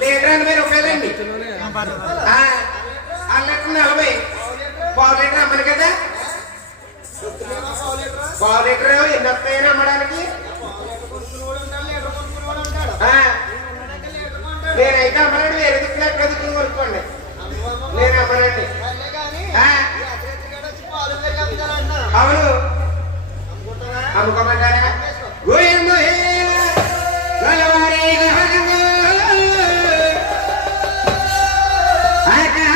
Litre ఎనభై రూపాయలండి అర లీటర్ నలభై పావు లీటర్ అమ్మను కదా పావు లీటర్ ఎన్ని వస్తాయని అమ్మడానికి నేనైతే Ah,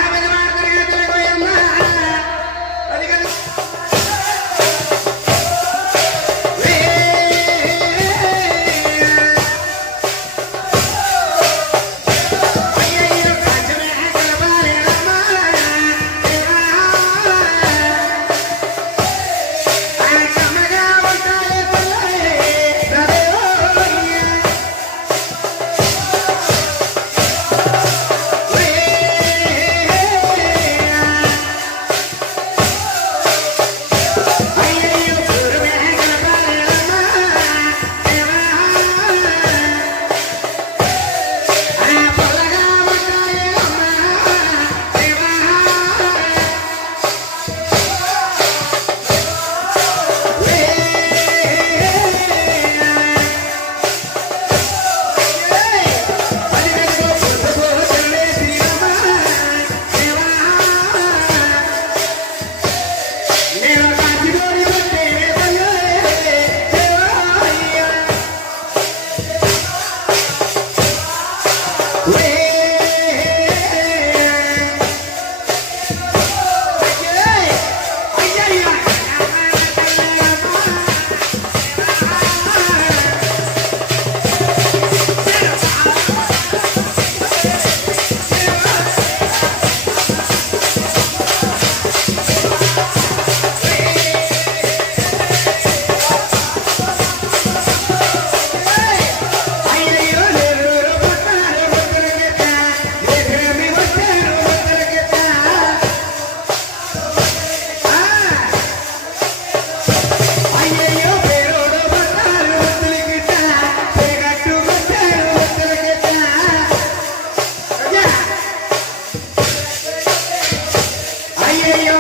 ஐயோ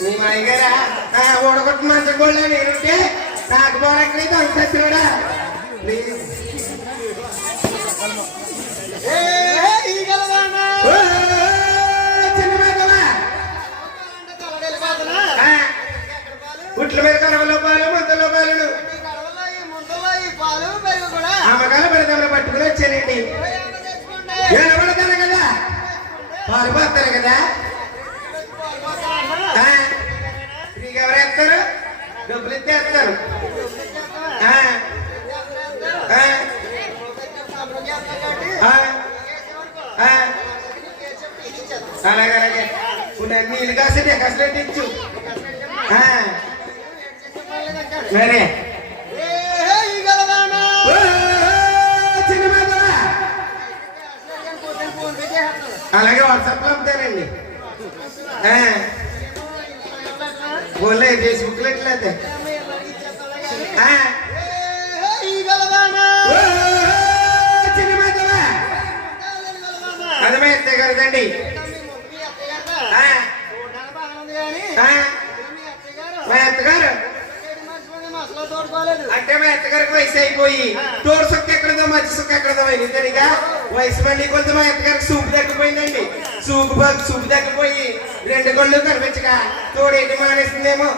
మీ మాయగారా ఊడగొట్టు మంచి గోళ్ళ నేనుంటే నాకు పోరాకలేదు అంత సచ్చినోడా ప్లీజ్ గుట్ల మీద కడవలో పాలు మందులో పాలు అమ్మకాలు పెడదాం పట్టుకుని వచ్చానండి. పాలు కదా? ఫ్రీగా ఎవరేస్తారు వేస్తారు? డబ్బులు ఇచ్చేస్తారు. అలాగే అలాగే. ఇప్పుడు నీళ్ళు కాసేది కసలెట్టించు సరే అలాగే వాట్సాప్ లో అమ్ముతారండి ఫోన్లో ఫేస్బుక్ లో ఎట్లయితే అర్థమైతే కదండి మా అత్తగారు అంటే మా అత్తగారికి వయసు అయిపోయి తోడు సుక్క ఎక్కడదో మధ్య సుక్క ఎక్కడదో అయినదేనిగా వయసు మళ్ళీ కొంత మా అత్తగారికి సూపు తగ్గిపోయిందండి. సూపు బగ్- సూపు తగ్గిపోయి రెండు కళ్ళు కనిపించక తోడేటి మానేసిందేమో.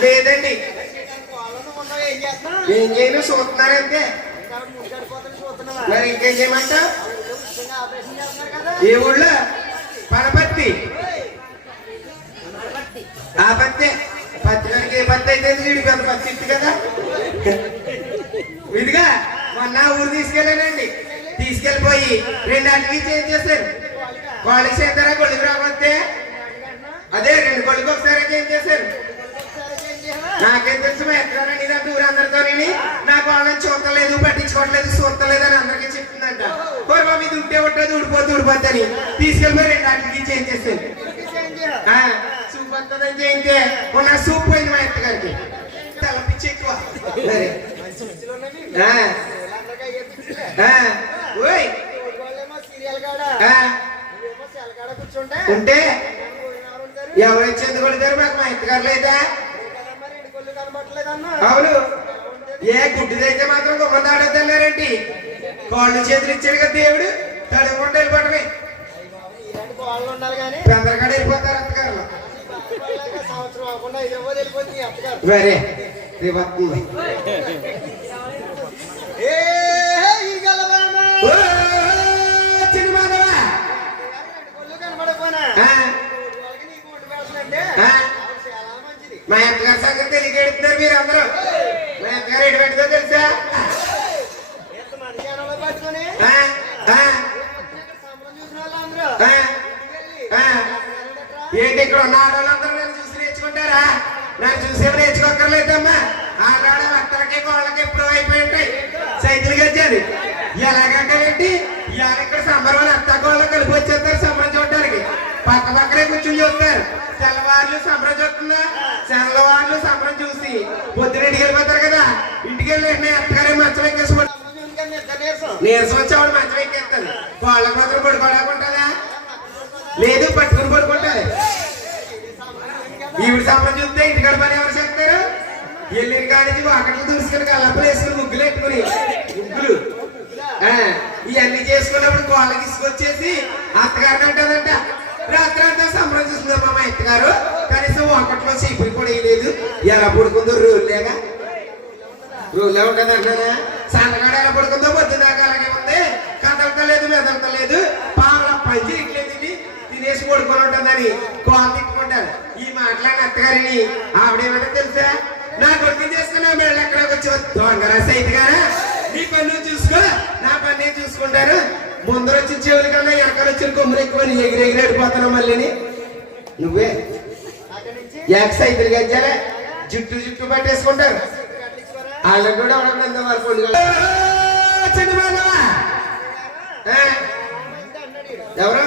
లేదండి. ఏం చేయను చూస్తున్నారంతే మరి ఇంకేం చేయమంటావు? ఏ ఊళ్ళో? పనపత్తి ఆ పత్తి. పత్తి ఏ పత్తి అయితే? వీడి పెద్ద పత్తి కదా. మొన్న ఊరు తీసుకెళ్ళానండి. తీసుకెళ్ళిపోయి రెండు అడిగి చేంజ్ చేశారు. వాళ్ళకి చేస్తారా గొడుగు రాకపోతే? అదే రెండు గొడుగు ఒకసారి చేంజ్ చేశారు. నాకేం తెలుసు మా ఎక్కడానండి ఇదంతా ఊరందరితో నాకు వాళ్ళని చూడలేదు పట్టించుకోవట్లేదు చూడలేదు అని అందరికీ చెప్తుందంట. కోరి బాబు ఇది ఉంటే ఉంటుంది ఊడిపోతే ఊడిపోద్దని తీసుకెళ్ళిపోయి రెండు అడిగి చేంజ్ చేశారు. చేంజ్ సూప్ వస్తుందని చేయింటే మొన్న సూప్ పోయింది మా ఎత్తగారికి తలపిచ్చి ఎక్కువ. ఉంటే ఎవరు వచ్చేందుకు కొడతారు మాకు? మా కళ్ళు కనబడట్లేదమ్మా. అవును. ఏ గుడ్డిదైతే మాత్రం గొప్ప ఆడొద్దన్నారేంటి కాళ్ళు చేతులు ఇచ్చాడు కదా దేవుడు. తడుకుంటూ వెళ్ళిపోవటమే పెందరకాడ వెళ్ళిపోతారు అత్తగారు. వరే రేపు వస్తుంది. మా అత్తగారి సంగతి తెలియకెడుతున్నారు మీరు అందరూ. మా అత్తగారు ఎటు పెట్టదో తెలుసా ఏంటి ఇక్కడ ఉన్న ఆడవాళ్ళందరూ నన్ను చూసి నేర్చుకుంటారా? నన్ను చూసే నేర్చుకోకర్లేదమ్మా ఆడవాళ్ళ అత్తలకి కోళ్ళకి ఎప్పుడు అయిపోయి ఉంటాయి. సైకిల్ గచ్చారు ఎలాగంటే ఏంటి? ఇవాళ ఇక్కడ సంబరం అత్త కోళ్ళు కలిపి వచ్చేస్తారు సంబరం చూడడానికి పక్క పక్కనే కూర్చొని చూస్తారు. తెల్లవారులు సంబరం చూస్తారు. చూసి పొద్దున వెళ్ళిపోతారు కదా. ఇంటికి వెళ్ళి అత్తగారే మంచం ఎక్కేసుకోండి నీరసం. వచ్చేవాడు మంచం ఎక్కేస్తాను. కోళ్ళకి మాత్రం పడుకోలేకుంటుందా లేదు పట్టుకుని పడుకుంటారు. ఈవిడ సంబంధం చూస్తే ఇంటికాడ పని ఎవరు చేస్తారు? వెళ్ళిన కానించి అక్కడ దూసుకుని కళ్ళప్పలు వేసుకుని ముగ్గులు పెట్టుకుని. ముగ్గులు. ఇవన్నీ చేసుకున్నప్పుడు కోళ్ళకి ఇసుకొచ్చేసి అత్తగారిని అంటుందంట రాత్రి అంతా సంబరం చూస్తుందమ్మా మా అత్తగారు. కనీసం ఒకట్లో చీపురు కూడా వేయలేదు. ఎలా పడుకుందో రోజులేగా రోజులే ఉంటుంది అంటారా సన్నగాడ ఎలా పడుకుందో పొద్దున్నాక అలాగే ఉంది. కదలతలేదు మెదలతలేదు. పావుల పంచి ఇట్లేదు ఇది తినేసి పడుకొని ఉంటుందని కోళ్ళు తిట్టుకుంటారు. ఈ మాట్లాడిన అత్తగారిని ఆవిడేమంటే తెలుసా? నా కొడుకు చేసుకున్నా మెళ్ళ ఎక్కడికి వచ్చి దొంగరా సైతు గారా నీ పన్ను చూసుకో. నా పన్నే చూసుకుంటారు. ముందర వచ్చిన చెవుల కన్నా వెనకాల వచ్చిన కొమ్ములు ఎక్కువ ఎగిరి ఎగిరి వెళ్ళిపోతున్నావు మళ్ళీని. నువ్వే. అక్కడి నుంచి యాక్ సైతులు గజ్జారా జుట్టు జుట్టు పట్టేసుకుంటారు? వాళ్ళకి కూడా ఎవడన్నా వారు పండుగ చిన్న బాగా ఇంత అన్నాడు ఈడు. ఎవరు?